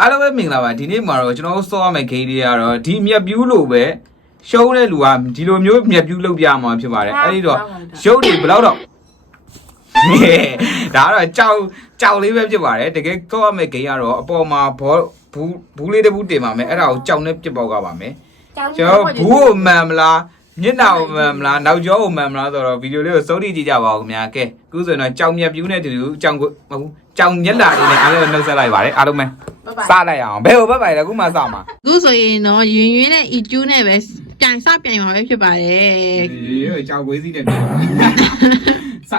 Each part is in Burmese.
အားလုံးပဲမင်္ဂလာပါဒီနေ့မှာတော့ကျွန်တော်စောရမယ့်ဂိမ်းလေးကတော့ဒီမြက်ပြူးလို့ပဲရှုံးတဲ့လူကဒီလိုမျိုးမြက်ပြူးလုပ်ပြမှာဖြစ်ပါတယ်အဲ့ဒီတော့ရုပ်တွေဘယ်တော့တော့ဒါကတော့ကြောက်လေးပဲဖြစ်ပါတယ်တကယ်စောရမယ့်ဂိမ်းကတော့အပေါ်မှာဘူးလေးတစ်ဘူးတင်ပါမယ်အဲ့ဒါကိုကြောက်နဲ့ပြစ်ပေါက်ကပါမယ်ကျွန်တော်ဘူးကိုမှန်မလားမျက်နှာကိုမှန်မလားနောက်ကျောကိုမှန်မလားဆိုတော့ဗီဒီယိုလေးကိုစိုးရိမ်ကြည့်ကြပါဦးခင်ဗျာကဲအခုဆိုရင်တော့ကြောင်မြက်ပြူးနဲ့တူကြောင်ကိုမဟုတ်ကြောင်မျက်လာလေးနဲ့အားလုံးနှုတ်ဆက်လိုက်ပါတယ်အားလုံးပဲစလိုက်အောင်ဘယ်လိုပဲပါလဲအခုမှစမှာအခုဆိုရင်တော့ရင်နဲ့အီကျူးနဲ့ပဲပြန်မှာပဲဖြစ်ပါတယ်ဒီကြောင်ကွေးစီးနဲ့ပြန်ပါစ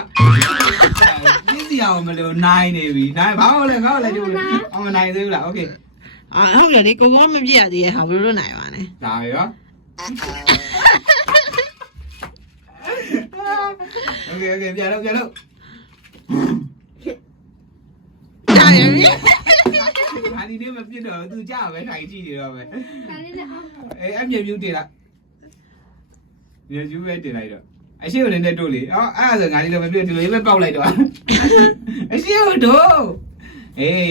ဒီစီအောင်မလို့နိုင်နေပြီနိုင်ဘာလို့လဲငါ့ကိုလည်းကြိုးအောင်မနိုင်သေးဘူးလားโอเคဟုတ်တယ်လေကိုမပြည့်ရသေးရဲ့ဟာဘယ်လိုနိုင်ပါလဲဒါရောโอเคပြန်လို့ဒါရပြီဟာဒီနေ့မပြစ်တော့သူကြာပဲထိုင်ကြည့်နေတော့ပဲအမြင်ပြူးတင်လိုက်မြင်ပြူးပဲတင်လိုက်တော့အရှိကိုလည်းနဲ့တို့လေအဲ့ဒါဆိုငါဒီလိုမပြစ်ဒီလိုပဲပေါက်လိုက်တော့အရှိကိုတို့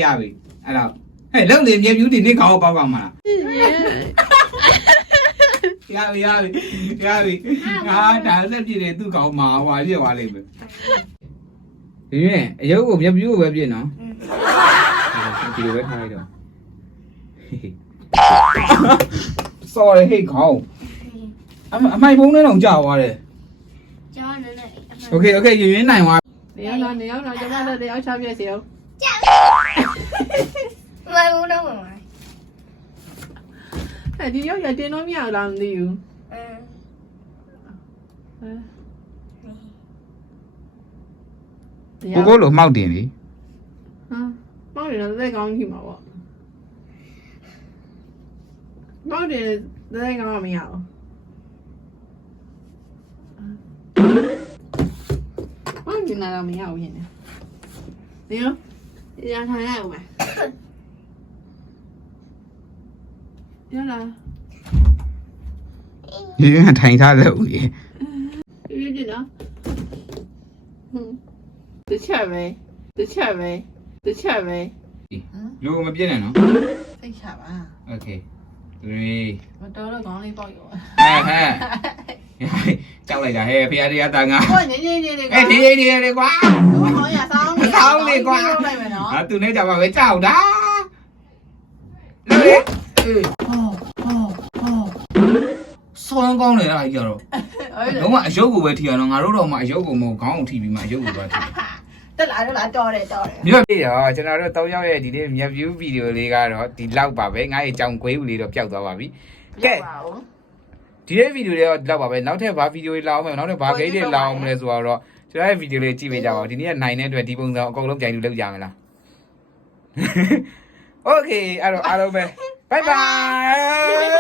ရပြီအဲ့တော့ဟဲ့လုံလေမြင်ပြူးတင်နေခေါင်းကိုပေါက်ကမှာလားရပြီငါဒါဆက်ပြည့်တယ်သူ့ကောင်မှာဟွာပြည့်သွားလိမ့်မယ်ဒီရင်အယုတ်ကိုမြက်ပြူးကိုပဲပြည့်နော်ဒီလိုပဲထားလိုက်တော့ sorry ဟိတ်ခေါင်းအမိုက်ဖုံးနဲ့တော့ကြာသွားတယ်ကျောင်းနဲ့ okay ရင်နိုင်သွားနေရောက်တော့ကျွန်မတို့တယောက်ချပြည့်စီအောင်မဘူးတော့မှာဒီရောက်ရတင်တော့မရလားမသိဘူးကိုလိုမှောက်တင်လေမောက်တယ်တော့သက်ကောင်းကြည့်မှာပေါ့မောက်တယ်သက်ကောင်းမရဘူးမောက်တယ်တော့မရဘူးရင်နေရောရထိုင်ရအောင်မယ်ရလားရင်ထိုင်ထားတဲ့ဦးကြီးပြည့်နော်တချက်ပဲလူမပြည့်နဲ့နော်သိချပါ okay မတော်တော့ခေါင်းလေးပေါက်ရောဟဲ့ကြောက်လိုက်တာဟဲ့ဖရာတရားတာငါဟိုညနေနေလေကွာဟောရဆောင်းလေကွာလိုက်မယ်နော်သူနဲ့ကြောက်ပါပဲကြောက်တာလေဆောင်းကောင်းလေအဲ့ကြတော့လုံးဝအယုတ်ကိုပဲထီရတော့ငါတို့တော့မှအယုတ်ကိုမဟုတ်ခေါင်းကိုထီပြီးမှအယုတ်ကိုပဲထီတက်လာတော်တယ်မြတ်ပြီတော့ကျွန်တော်တို့၃ယောက်ရဲ့ဒီနေ့မြတ် view ဗီဒီယိုလေးကတော့ဒီလောက်ပါပဲငါ့ရဲ့အကြောင်းကွေးဦးလေးတော့ပျောက်သွားပါပြီကဲဒီနေ့ဗီဒီယိုလေးတော့ဒီလောက်ပါပဲနောက်ထပ်ဘာဗီဒီယိုလေးလာအောင်မယ်နောက်ထပ်ဘာဂိမ်းတွေလာအောင်မလဲဆိုတော့ကျွန်တော်ရဲ့ဗီဒီယိုလေးကြည့်ပေးကြပါဦးဒီနေ့ကနိုင်တဲ့အတွက်ဒီပုံစံအကုန်လုံးကြိုင်လို့လုပ်ကြမလားโอเคအဲ့တော့အားလုံးပဲ bye bye